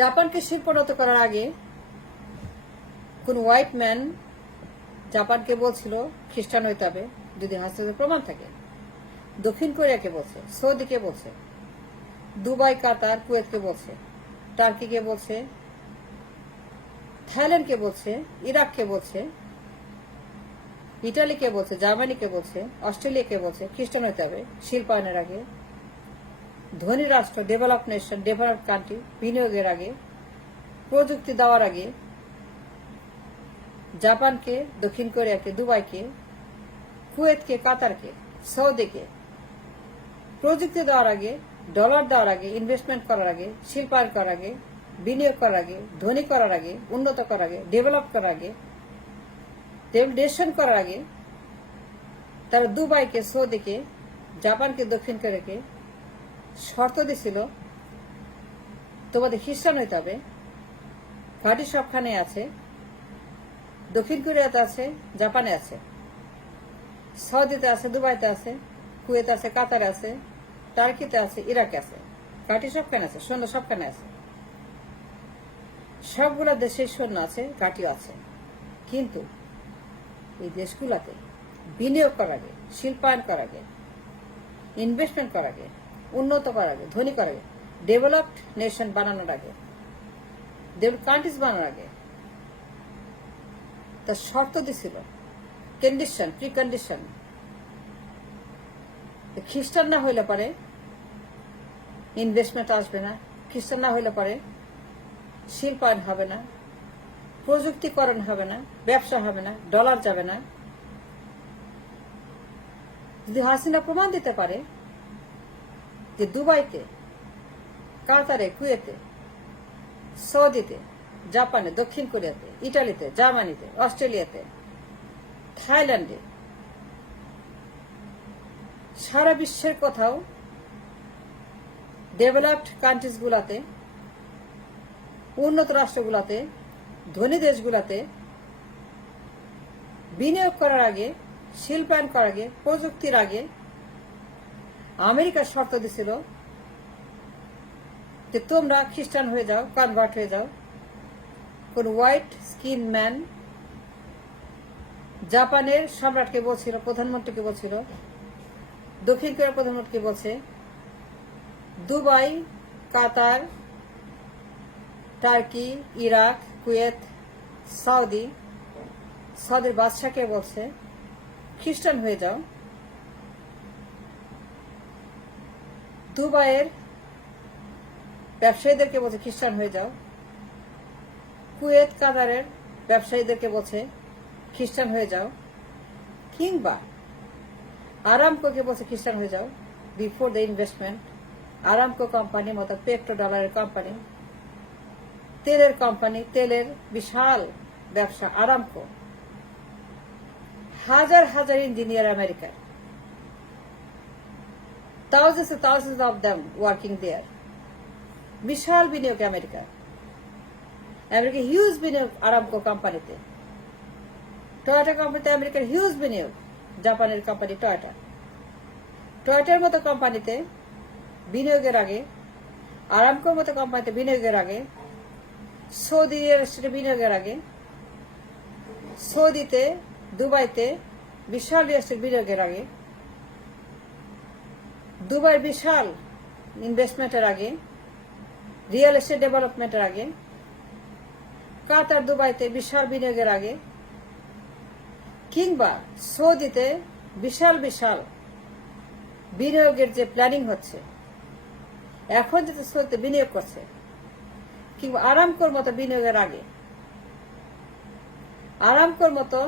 জাপানকে শিল্পোন্নত করার আগে কোন হোয়াইট ম্যান জাপানকে বলছিল খ্রিস্টান হইতে হবে যদি হাসপাতালে প্রমাণ থাকে। দক্ষিণ কোরিয়াকে বলছে, সৌদিকে বলছে, দুবাই, কাতার, কুয়েতকে বলছে, টার্কিকে বলছে, থাইল্যান্ডকে বলছে, ইরাককে বলছে, ইটালিকে বলছে, জার্মানিকে বলছে, অস্ট্রেলিয়াকে বলছে খ্রিস্টান হইতে হবে শিল্পায়নের আগে। ধনী রাষ্ট্র, ডেভেলপ নেশন, ডেভেলপ কান্ট্রি বিনিয়োগের আগে, প্রযুক্তি দেওয়ার আগে জাপানকে, দক্ষিণ কোরিয়াকে, দুবাইকে, কুয়েতকে, কাতারকে, সৌদিকে প্রযুক্তি দেওয়ার আগে, ডলার দেওয়ার আগে, ইনভেস্টমেন্ট করার আগে, শিল্পায়ন করার আগে, বিনিয়োগ করার আগে, ধনী করার আগে, উন্নত করার আগে, ডেভেলপ করার আগে, ডেভেলপেশন করার আগে তারা দুবাইকে, সৌদিকে, জাপানকে, দক্ষিণ কোরিয়াকে শর্ত দিছিল তোমাদের খ্রিস্টান হইতে হবে। ঘাঁটি সবখানে আছে, দক্ষিণ কোরিয়াতে আছে, জাপানে আছে, সৌদিতে আছে, দুবাইতে আছে, কুয়েত আছে, কাতারে আছে, টার্কিতে আছে, ইরাকে আছে, ঘাঁটি সবখানে আছে, সৈন্য সবখানে আছে, সবগুলা দেশে সৈন্য আছে, ঘাঁটিও আছে। কিন্তু এই দেশগুলাতে বিনিয়োগ করার আগে, শিল্পায়ন করার আগে, ইনভেস্টমেন্ট করার আগে, উন্নত করার আগে, ধনী করার আগে, ডেভেলপড নেশন বানানোর আগে, ডেভেলপ কান্ট্রিজ বানানোর আগে তার শর্ত দিছিল, কন্ডিশন, প্রি কন্ডিশন। খ্রিস্টান না হইলে পারে ইনভেস্টমেন্ট আসবে না, খ্রিস্টান না হইলে পারে শিল্পায়ন হবে না, প্রযুক্তিকরণ হবে না, ব্যবসা হবে না, ডলার যাবে না। যদি হাসিনা প্রমাণ দিতে পারে যে দুবাইতে, কাতারে, কুয়েতে, সৌদিতে, জাপানে, দক্ষিণ কোরিয়াতে, ইটালিতে, জার্মানিতে, অস্ট্রেলিয়াতে, থাইল্যান্ডে, সারা বিশ্বের কোথাও ডেভেলপড কান্ট্রিজ গুলাতে, উন্নত রাষ্ট্রগুলাতে, ধনী দেশগুলাতে বিনিয়োগ করার আগে, শিল্পায়ন করার আগে, প্রযুক্তির আগে আমেরিকার শর্ত দিছিল যে তোমরা খ্রিস্টান হয়ে যাও, কনভার্ট হয়ে যাও। কোন হোয়াইট স্কিন ম্যান জাপানের সম্রাটকে বলছিল, প্রধানমন্ত্রীকে বলছিল, দক্ষিণ কোরিয়ার প্রধানমন্ত্রীকে বলছে, দুবাই, কাতার, টার্কি, ইরাক, কুয়েত, সৌদির বাদশাকে বলছে খ্রিস্টান হয়ে যাও। দুবাইয়ের ব্যবসায়ীদেরকে বলছে খ্রিস্টান হয়ে যাও। কুয়েত, কাতারের ব্যবসায়ীদেরকে বলছে খ্রিস্টান হয়ে যাও। কিংবা আরামকোকে বলছে খ্রিস্টান হয়ে যাও before the investment. Aramco company মতো পেট্রো ডলারের কোম্পানি, তেলের কোম্পানি, তেলের বিশাল ব্যবসা আরামকো, হাজার হাজার ইঞ্জিনিয়ার আমেরিকার, thousands of them working there. বিশাল বিনিয়োগ আমেরিকা হিউজ বিনিয়োগ আরামকো কোম্পানিতে। টয়োটা কোম্পানিতে আমেরিকার হিউজ বিনিয়োগ। জাপানের কোম্পানি টয়োটার মতো কোম্পানিতে বিনিয়োগের আগে, আরামকোর মতো কোম্পানিতে বিনিয়োগের আগে, সৌদি রাষ্ট্রে বিনিয়োগের আগে, সৌদিতে, দুবাইতে বিশাল রিয়েল এস্টেট বিনিয়োগের আগে, দুবাইয়ের বিশাল ইনভেস্টমেন্টের আগে, রিয়েল এস্টেট ডেভেলপমেন্টের আগে, কাতার, দুবাইতে বিশাল বিনিয়োগের আগে, কিংবা সৌদিতে বিশাল বিশাল বিনিয়োগের যে প্ল্যানিং হচ্ছে, এখন যেটা সৌদিতে বিনিয়োগ করছে, কিংবা আরামকোর মতো বিনিয়োগের আগে, আরামকোর মতো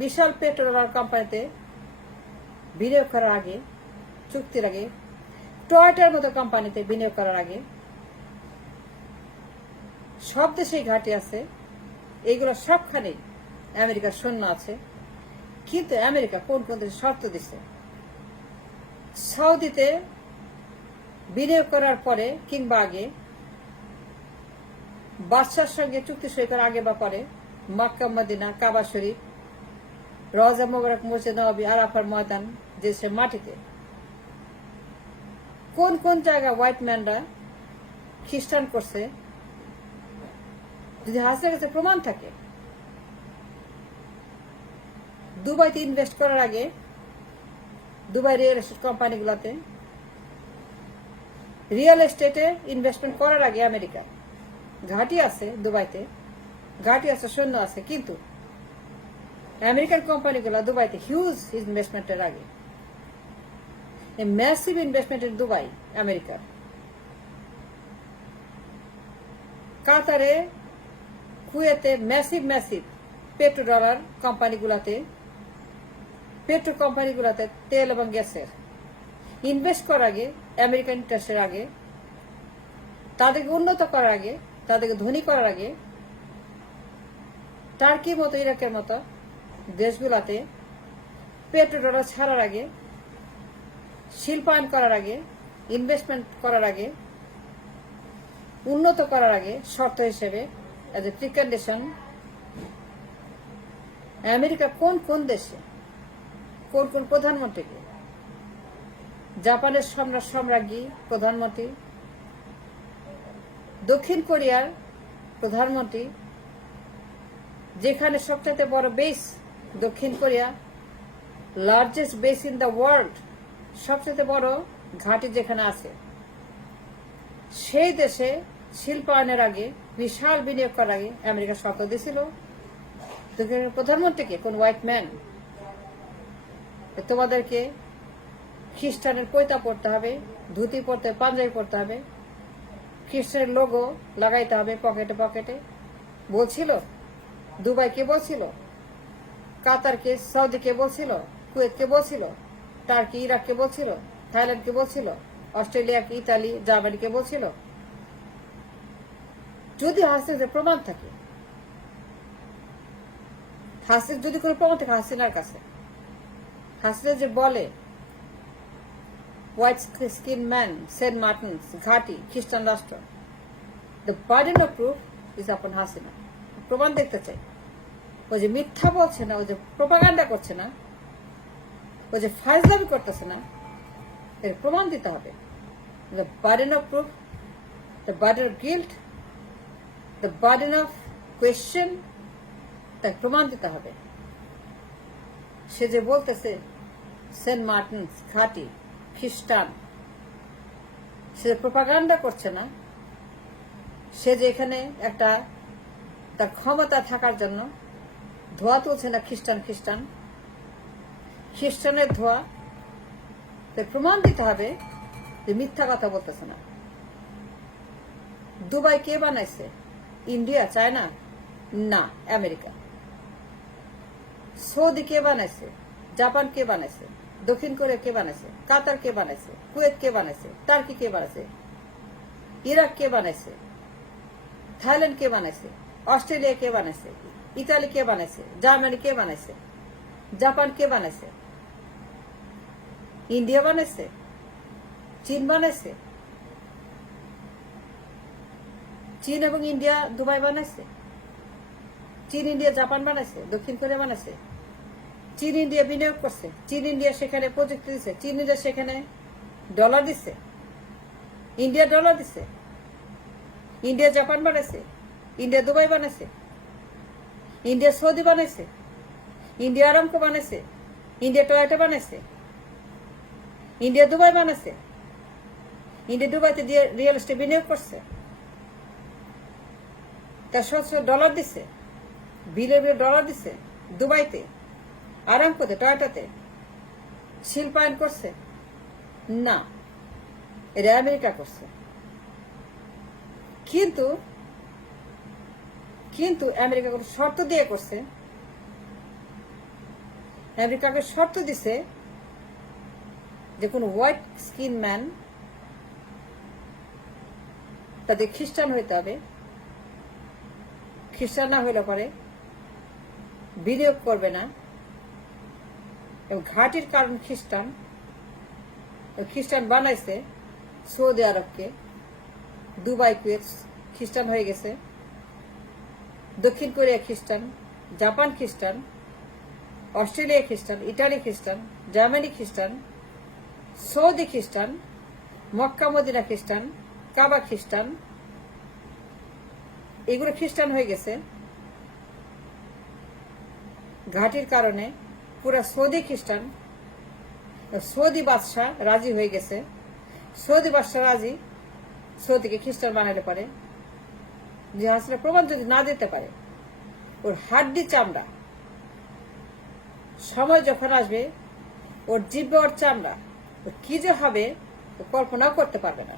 বিশাল পেট্রোল কোম্পানিতে বিনিয়োগ করার আগে, চুক্তির আগে, টয়োটার মতো কোম্পানিতে বিনিয়োগ করার আগে সব দেশেই ঘাঁটি আছে। এইগুলো সবখানেই আমেরিকার সৈন্য আছে। কিন্তু আমেরিকা কোন কোন দেশে শর্ত দিচ্ছে, সৌদিতে বিনিয়োগ করার পরে কিংবা আগে, বাদশার সঙ্গে চুক্তি সই করার আগে বা পরে, মক্কা, মদিনা, কাবা শরীফ, রওজা মুবারক, মসজিদ নববী, আরাফার ময়দান, যে সে মাটিতে কোন কোন জায়গায় হোয়াইট ম্যানরা খ্রিস্টান করছে, যদি হাসিনার কাছে প্রমাণ থাকে। দুবাইতে ইনভেস্ট করার আগে, দুবাই রিয়েল এস্টেট কোম্পানিগুলোতে রিয়েল এস্টেটে ইনভেস্টমেন্ট করার আগে আমেরিকা ঘাঁটি আছে, দুবাইতে ঘাঁটি আছে, সৈন্য আছে, কিন্তু আমেরিকান কোম্পানিগুলো দুবাইতে হিউজ ইনভেস্টমেন্টের আগে, ম্যাসিভ ইনভেস্টমেন্টের দুবাই আমেরিকার, কাতারে, কুয়েতে ম্যাসিভ পেট্রো ডলার কোম্পানিগুলোতে, পেট্রো কোম্পানিগুলোতে তেল এবং গ্যাসের ইনভেস্ট করার আগে, আমেরিকান ইন্টারেস্টের আগে, তাদেরকে উন্নত করার আগে, তাদেরকে ধনী করার আগে, টার্কির মতো, ইরাকের মতো দেশগুলাতে পেট্রো ডলার ছাড়ার আগে, শিল্পায়ন করার আগে, ইনভেস্টমেন্ট করার আগে, উন্নত করার আগে শর্ত হিসেবে এজ এ প্রিকন্ডিশন আমেরিকা কোন কোন দেশে কোন কোন প্রধানমন্ত্রীকে, জাপানের সম্রাজ্ঞী প্রধানমন্ত্রী, দক্ষিণ কোরিয়ার প্রধানমন্ত্রী, যেখানে সবচেয়ে বড় বেস দক্ষিণ Korea, largest base in the world, সবচেয়ে বড় ঘাঁটি যেখানে আছে, সেই দেশে শিল্পায়নের আগে, বিশাল বিনিয়োগ করার আগে আমেরিকা শর্ত দিয়েছিল প্রধানমন্ত্রীকে, কোন হোয়াইট ম্যান, তোমাদেরকে খ্রিস্টানের পৈতা পড়তে হবে, ধুতি পরতে, পাঞ্জাবি পরতে হবে, খ্রিস্টানের লোগো লাগাইতে হবে পকেটে পকেটে বলছিল। দুবাইকে বলছিল, কাতারকে, সৌদিকে বলছিল, কুয়েতকে বলছিল, টার্কি, ইরাককে বলছিল, থাইল্যান্ডকে বলছিল, অস্ট্রেলিয়াকে, ইতালি, জার্মানিকে বলছিল। যদি হাসিনার প্রমাণ থাকে, যদি কোনো প্রমাণ থাকে হাসিনার কাছে, হাসিনা যে বলে white skin man, Saint Martin's, ঘাঁটি, খ্রিস্টান রাষ্ট্র, the burden of proof is upon Hasina. প্রমাণ দেখতে চাই। ওই যে মিথ্যা বলছে না, ওই যে প্রোপাগান্ডা করছে না, ওই যে ফাইজলামি করতেছে না, এর প্রমাণ দিতে হবে। The burden of proof, the burden of guilt, the burden of question, তাই প্রমাণ দিতে হবে। সে যে বলতেছে সেন্ট মার্টিনস ঘাঁটি, খ্রিস্টান, সে যে প্রোপাগান্ডা করছে না, সে যে এখানে একটা তার ক্ষমতা থাকার জন্য ধোয়া তুলছে না, খ্রিস্টানের ধোয়া, প্রমাণ দিতে হবে যে মিথ্যা কথা বলতেছে না। দুবাই কে বানাইছে? India, China? না, আমেরিকা। সৌদি কে বানাইছে? জাপান কে বানাইছে? দক্ষিণ কোরিয়া কে বানাইছে? কাতার কে বানাইছে? কুয়েত কে বানাইছে? টার্কি কে বানাইছে? ইরাক কে বানাইছে? থাইল্যান্ড কে বানাইছে? অস্ট্রেলিয়া কে বানাইছে? ইতালি কে বানাইছে? জার্মানি কে বানাইছে? জাপান কে বানাইছে? ইন্ডিয়া বানাইছে? চীন বানাইছে? চীন এবং ইন্ডিয়া দুবাই বানাইছে? চীন, ইন্ডিয়া, জাপান বানাইছে? দক্ষিণ কোরিয়া বানাইছে? চীন ইন্ডিয়া বিনিয়োগ করছে, চীন ইন্ডিয়া সেখানে প্রযুক্তি দিচ্ছে, চীন ইন্ডিয়া সেখানে ডলার দিচ্ছে, ইন্ডিয়া ডলার দিচ্ছে, ইন্ডিয়া জাপান বানাইছে, ইন্ডিয়া দুবাই বানাইছে, ইন্ডিয়া সৌদি বানাইছে, ইন্ডিয়া আরামকো বানাইছে, ইন্ডিয়া টয়োটা বানাইছে, ইন্ডিয়া দুবাই বানাইছে, ইন্ডিয়া দুবাইতে রিয়েল এস্টেট বিনিয়োগ করছে, তার ডলার দিচ্ছে, বিলিয়ন ডলার দিচ্ছে দুবাইতে, আরামকোতে, টয়োটাতে শিল্পায়ন করছে? না, এটা আমেরিকা করছে। কিন্তু আমেরিকা কোনো শর্ত দিয়ে করছে। আমেরিকাকে শর্ত দিছে যে কোনো হোয়াইট স্কিন ম্যান তাদের খ্রিস্টান হইতে হবে, খ্রিস্টান না হইলে পরে বিনিয়োগ করবে না, এবং ঘাঁটির কারণ খ্রিস্টান বানাইছে সৌদি আরবকে, দুবাই, কুয়েত খ্রিস্টান হয়ে গেছে, দক্ষিণ কোরিয়া খ্রিস্টান, জাপান খ্রিস্টান, অস্ট্রেলিয়া খ্রিস্টান, ইটালি খ্রিস্টান, জার্মানি খ্রিস্টান, সৌদি খ্রিস্টান, মক্কা মদিনা খ্রিস্টান, কাবা খ্রিস্টান, এগুলো খ্রিস্টান হয়ে গেছে ঘাটির কারণে। পুরা সৌদি খ্রিস্টান, সৌদি বাদশাহ রাজি হয়ে গেছে। সৌদি বাদশাহ রাজি সৌদিকে খ্রিস্টান বানাতে পারে। যে হাসিনা প্রমাণ যদি না দিতে পারে, ওর হাড্ডি চামড়া সময় যখন আসবে, ওর জিব্বা ওর চামড়া কি যে হবে কল্পনাও করতে পারবে না।